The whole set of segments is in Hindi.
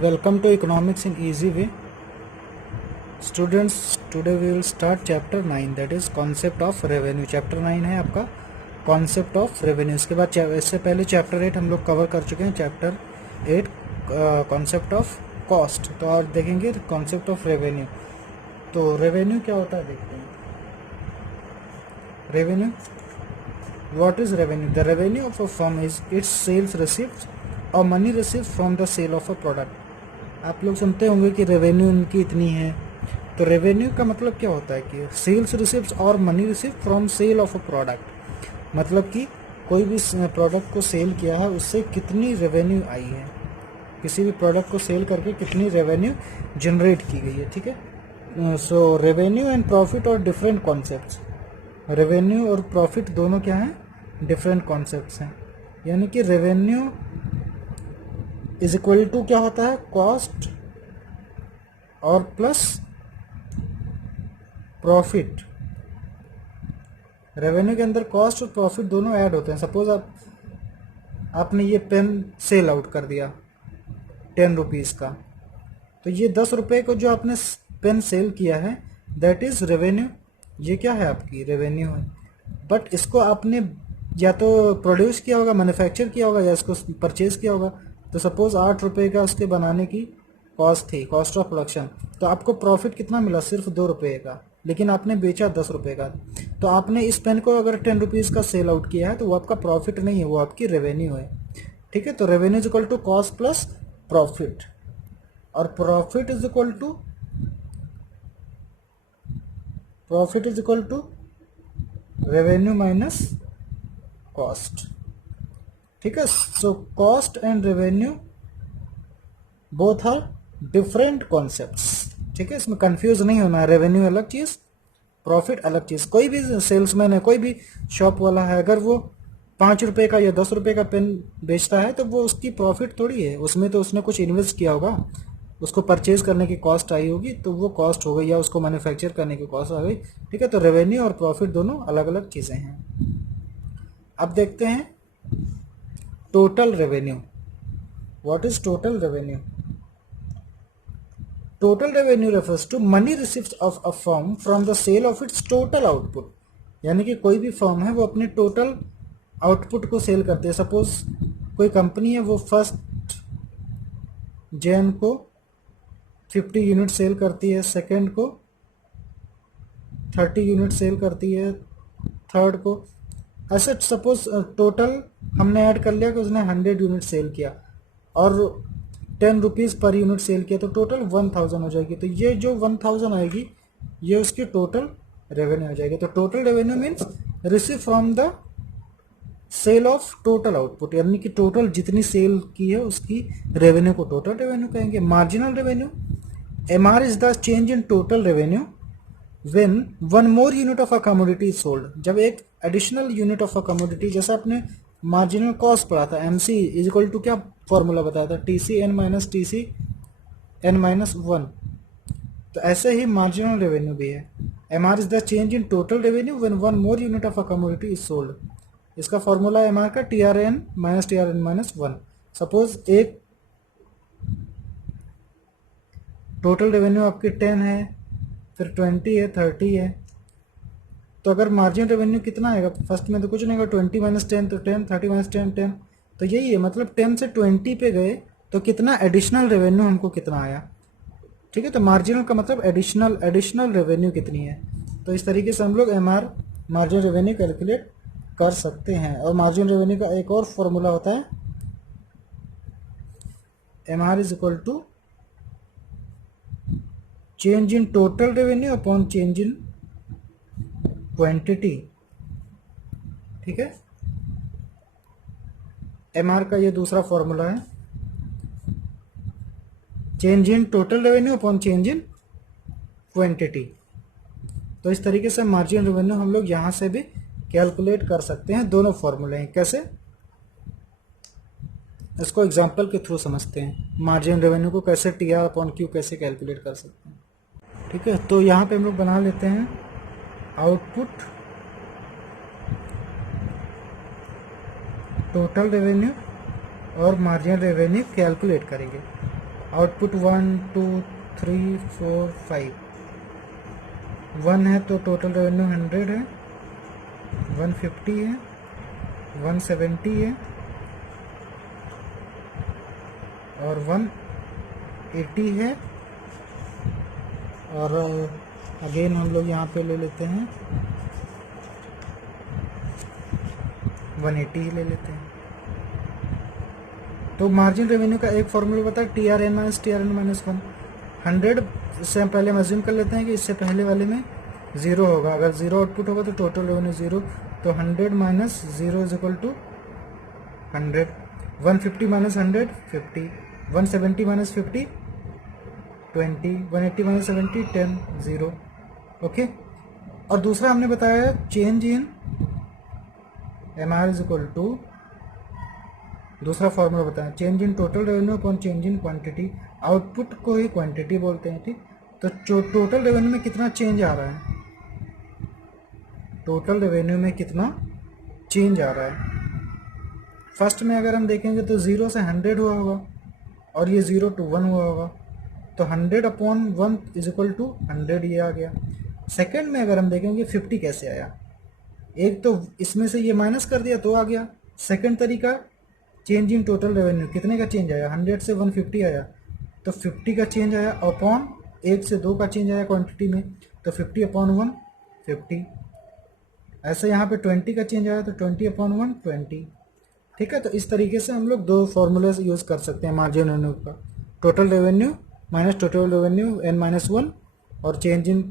Welcome to Economics in Easy Way. Students, today we will start chapter 9, that is concept of revenue. Chapter 9 है आपका concept of revenue. इसके बाद इससे पहले chapter 8 हम लोग कवर कर चुके हैं. chapter 8 concept of cost. तो आज देखेंगे concept of revenue. तो revenue क्या होता है देखते हैं. Revenue, what is revenue? The revenue of a firm is its sales receipts or money received from the sale of a product. आप लोग सुनते होंगे कि रेवेन्यू इनकी इतनी है. तो रेवेन्यू का मतलब क्या होता है कि सेल्स रिसिप्ट और money receipt from sale of a product. मतलब कि कोई भी प्रोडक्ट को सेल किया है उससे कितनी रेवेन्यू आई है, किसी भी प्रोडक्ट को सेल करके कितनी रेवेन्यू जनरेट की गई है. ठीक है. सो रेवेन्यू एंड प्रॉफिट और डिफरेंट कॉन्सेप्ट्स. रेवेन्यू और प्रॉफिट दोनों क्या हैं, डिफरेंट कॉन्सेप्ट्स हैं. यानी कि रेवेन्यू इज इक्वल टू क्या होता है, कॉस्ट और प्लस प्रॉफिट. रेवेन्यू के अंदर कॉस्ट और प्रॉफिट दोनों ऐड होते हैं. सपोज आपने ये पेन सेल आउट कर दिया 10 रुपीज़ का, तो ये 10 रुपये को जो आपने पेन सेल किया है दैट इज रेवेन्यू. ये क्या है, आपकी रेवेन्यू है. बट इसको आपने या तो प्रोड्यूस किया होगा, मैन्युफैक्चर किया होगा, या इसको परचेज किया होगा. तो सपोज 8 रुपये का उसके बनाने की कॉस्ट थी, कॉस्ट ऑफ प्रोडक्शन. तो आपको प्रॉफिट कितना मिला, सिर्फ 2 रुपये का, लेकिन आपने बेचा 10 रुपये का. तो आपने इस पेन को अगर 10 रुपीज़ का सेल आउट किया है तो वो आपका प्रॉफिट नहीं है, वो आपकी रेवेन्यू है. ठीक है. तो revenue is equal to cost plus profit, और profit is equal to revenue minus cost. ठीक है. So cost and revenue both are different concepts. ठीक है. इसमें कंफ्यूज नहीं होना है. रेवेन्यू अलग चीज़, प्रॉफिट अलग चीज़. कोई भी सेल्समैन है, कोई भी शॉप वाला है, अगर वो 5 रुपये का या 10 रुपये का पेन बेचता है तो वो उसकी प्रॉफिट थोड़ी है. उसमें तो उसने कुछ इन्वेस्ट किया होगा, उसको परचेज करने की कॉस्ट आई होगी, तो वो कॉस्ट हो गई, या उसको मैन्युफैक्चर करने की कॉस्ट आ गई. ठीक है. तो रेवेन्यू और प्रॉफिट दोनों अलग अलग चीज़ें हैं. अब देखते हैं total revenue. What is total revenue? Total revenue refers to money receipt of a firm from the sale of its total output. यानी कि कोई भी फर्म है वो अपने टोटल आउटपुट को सेल करते हैं. सपोज कोई कंपनी है, वो फर्स्ट जैन को 50 यूनिट सेल करती है, सेकंड को 30 यूनिट सेल करती है, थर्ड को ऐसे. सपोज टोटल हमने ऐड कर लिया कि उसने 100 यूनिट सेल किया और 10 रुपीज़ पर यूनिट सेल किया, तो टोटल 1000 हो जाएगी. तो ये जो 1000 आएगी ये उसकी टोटल रेवेन्यू हो जाएगी. तो total revenue means receive from the sale of total output. यानी कि टोटल जितनी सेल की है उसकी रेवेन्यू को टोटल रेवेन्यू कहेंगे. Marginal revenue, MR is the change in total revenue when one more unit of a commodity is sold. जब एक additional unit of a commodity, जैसे आपने मार्जिनल कॉस्ट पढ़ा था, MC इज इक्वल टू क्या फॉर्मूला बताया था, TCN माइनस TCN माइनस 1. तो ऐसे ही मार्जिनल रेवेन्यू भी है. MR is the change in total revenue when one more unit of a commodity is sold. इसका फॉर्मूला है MR का TRN माइनस 1. सपोज एक टोटल रेवेन्यू आपकी 10 है, फिर 20 है, 30 है. तो अगर मार्जिन रेवेन्यू कितना आएगा, फर्स्ट में तो कुछ नहीं होगा, 20 माइनस 10 तो 10, 30 माइनस 10 10. तो यही है, मतलब 10 से 20 पे गए तो कितना एडिशनल रेवेन्यू हमको कितना आया. ठीक है. तो मार्जिनल का मतलब एडिशनल रेवेन्यू कितनी है. तो इस तरीके से हम लोग MR मार्जिन रेवेन्यू कैलकुलेट कर सकते हैं. और मार्जिन रेवेन्यू का एक और फॉर्मूला होता है, MR is equal to change in total revenue upon change in quantity. ठीक है. MR का ये दूसरा फॉर्मूला है, change in total revenue upon change in quantity. तो इस तरीके से मार्जिन रेवेन्यू हम लोग यहां से भी कैलकुलेट कर सकते हैं. दोनों फॉर्मूले हैं. कैसे, इसको एग्जांपल के थ्रू समझते हैं. मार्जिन रेवेन्यू को कैसे TR अपॉन Q कैसे कैलकुलेट कर सकते हैं. ठीक है. तो यहाँ पे हम लोग बना लेते हैं आउटपुट, टोटल रेवेन्यू और मार्जिन रेवेन्यू कैलकुलेट करेंगे. आउटपुट 1 2 3 4 5 1 है तो टोटल रेवेन्यू 100 है, 150 है, 170 है और 180 है। और अगेन हम लोग यहाँ पे ले लेते हैं 180 ही ले लेते हैं। तो मार्जिन रेवेन्यू का एक फॉर्मूला बता है, T R N minus T R N minus 1। 100 से हम पहले हम अज्यूम कर लेते हैं कि इससे पहले वाले में 0 होगा, अगर 0 आउटपुट होगा तो टोटल रेवेन्यू 0, तो 100 minus 0 is equal to 100, 150 minus 100 50, 170 minus 50 20, 180 minus 70 10 0। Okay, और दूसरा हमने बताया change in M R is equal to, दूसरा फॉर्मूला बताया change in total revenue upon change in quantity. Output को ही क्वांटिटी बोलते हैं, ठीक। तो टोटल रेवेन्यू में कितना चेंज आ रहा है, टोटल रेवेन्यू में कितना चेंज आ रहा है। फर्स्ट में अगर हम देखेंगे तो 0 से 100 हुआ होगा और ये 0 to 1 हुआ होगा, तो 100 अपॉन 1 इज इक्वल टू 100 ये आ गया। सेकंड में अगर हम देखेंगे 50 कैसे आया, एक तो इसमें से ये माइनस कर दिया तो आ गया। सेकंड तरीका चेंज इन टोटल रेवेन्यू, कितने का चेंज आया, 100 से 150 आया, तो 50 का चेंज आया अपॉन 1 से 2 का चेंज आया क्वांटिटी में, तो 50 अपॉन 1 50। ऐसे यहाँ पे 20 का चेंज आया तो 20 अपॉन 1 20। ठीक है, तो इस तरीके से हम लोग दो फॉर्मूले यूज़ कर सकते हैं मार्जिन रेवेन्यू का, total revenue minus total revenue n minus 1 और change in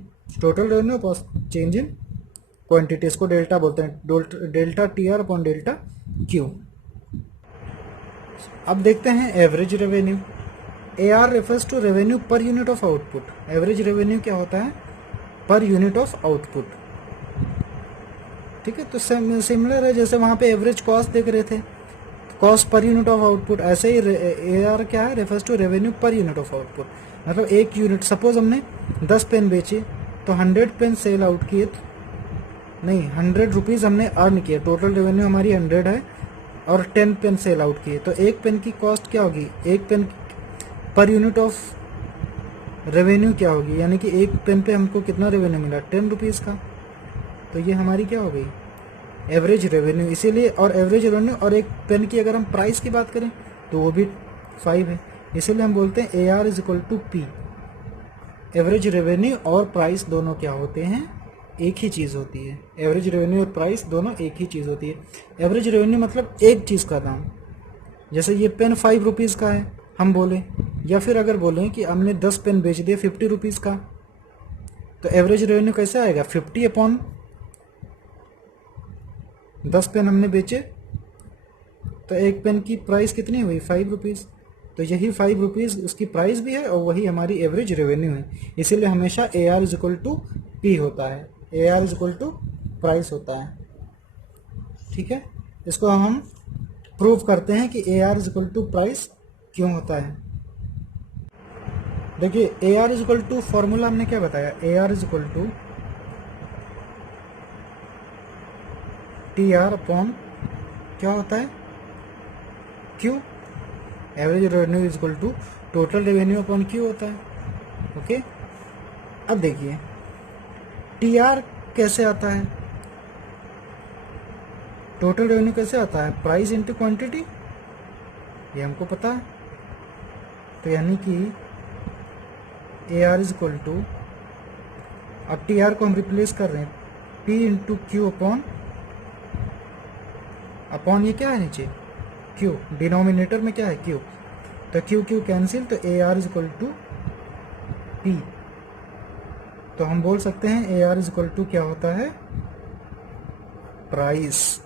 total revenue plus change in quantity, इसको डेल्टा बोलते हैं, delta T R upon delta Q. अब देखते हैं average revenue. A R refers to revenue per unit of output. Average revenue क्या होता है, पर यूनिट ऑफ आउटपुट। ठीक है, तो सिमिलर है जैसे वहाँ पे एवरेज कॉस्ट देख रहे थे, cost per unit of output, ऐसे ही ए आर क्या है, refers to revenue per unit of output. मतलब एक यूनिट, सपोज हमने 10 पेन बेचे तो 100 पेन सेल आउट किए, नहीं 100 रुपीज़ हमने अर्न किए, टोटल रेवेन्यू हमारी 100 है और 10 पेन सेल आउट किए, तो एक पेन की कॉस्ट क्या होगी, एक पेन पर यूनिट ऑफ रेवेन्यू क्या होगी, यानी कि एक पेन पे हमको कितना रेवेन्यू मिला, 10 रुपीज़ का। तो ये हमारी क्या हो गई, एवरेज रेवेन्यू। इसीलिए, और एवरेज रेवेन्यू और एक पेन की अगर हम प्राइस की बात करें तो वो भी 5 है, इसीलिए हम बोलते हैं A R is equal to P. Average revenue और प्राइस दोनों क्या होते हैं, एक ही चीज़ होती है। एवरेज रेवेन्यू और प्राइस दोनों एक ही चीज़ होती है। एवरेज रेवेन्यू मतलब एक चीज़ का दाम, जैसे ये पेन 5 रुपीज़ का है हम बोले, या फिर अगर बोलें कि हमने 10 पेन बेच दिए 50 रुपीज़ का, तो एवरेज रेवेन्यू कैसे आएगा, 50 अपॉन 10 पेन हमने बेचे, तो एक पेन की प्राइस कितनी हुई, 5 रुपीज़। तो यही 5 रुपीज़ उसकी प्राइस भी है और वही हमारी एवरेज रेवेन्यू है। इसीलिए हमेशा A R is equal to P होता है, A R is equal to price होता है। ठीक है, इसको हम प्रूव करते हैं कि A R is equal to price क्यों होता है। देखिए A R is equal to, formula हमने क्या बताया, A R is equal to T R upon क्या होता है, Q. Average revenue is equal to total revenue upon Q होता है। ओके, अब देखिए टी आर कैसे आता है, टोटल रेवेन्यू कैसे आता है, प्राइस इंटू क्वांटिटी, ये हमको पता है। तो यानी कि A R is equal to, अब टी आर को हम रिप्लेस कर रहे हैं, पी इंटू क्यू अपॉन ये क्या है नीचे, क्यू, डिनोमिनेटर में क्या है, क्यू, तो क्यू क्यू कैंसिल, तो A R is equal to P. तो हम बोल सकते हैं A R is equal to क्या होता है, प्राइस।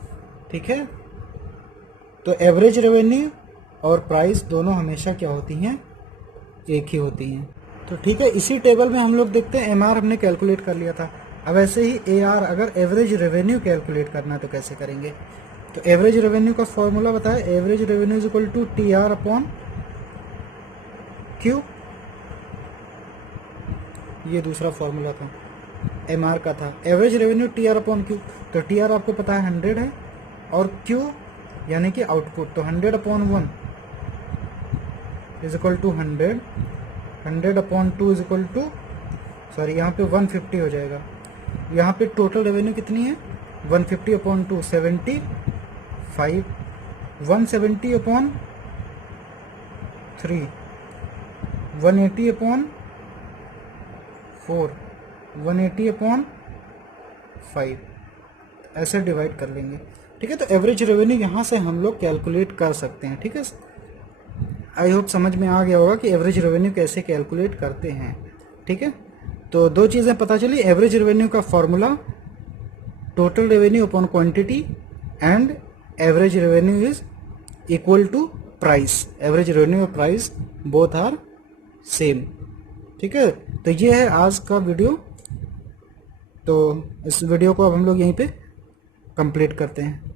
ठीक है, तो एवरेज रेवेन्यू और प्राइस दोनों हमेशा क्या होती हैं, एक ही होती हैं। तो ठीक है, इसी टेबल में हम लोग देखते हैं एम आर हमने कैलकुलेट कर लिया था। अब ऐसे ही ए आर, अगर एवरेज रेवेन्यू कैलकुलेट करना है तो कैसे करेंगे। तो एवरेज रेवेन्यू का फॉर्मूला बताया, average revenue is equal to T R upon Q, ये दूसरा फॉर्मूला था, एम आर का था। Average revenue T R upon Q, तो टी आर आपको पता है 100 है और क्यू यानी कि आउटपुट, तो 100 upon 1 is equal to 100, 100 upon 2 is equal to, sorry यहाँ पे 150 हो जाएगा। यहाँ पे टोटल रेवेन्यू कितनी है, 150 अपॉन 2 75, 170 अपॉन 3 180 अपॉन 4, 180 अपॉन 5, ऐसे डिवाइड कर लेंगे। ठीक है, तो एवरेज रेवेन्यू यहाँ से हम लोग कैलकुलेट कर सकते हैं। ठीक है, आई होप समझ में आ गया होगा कि एवरेज रेवेन्यू कैसे कैलकुलेट करते हैं। ठीक है, तो दो चीज़ें पता चली, एवरेज रेवेन्यू का formula total revenue upon quantity and average revenue is equal to price. Average revenue और प्राइस बोथ आर सेम। ठीक है, तो ये है आज का वीडियो। तो इस वीडियो को अब हम लोग यहीं पे कंप्लीट करते हैं।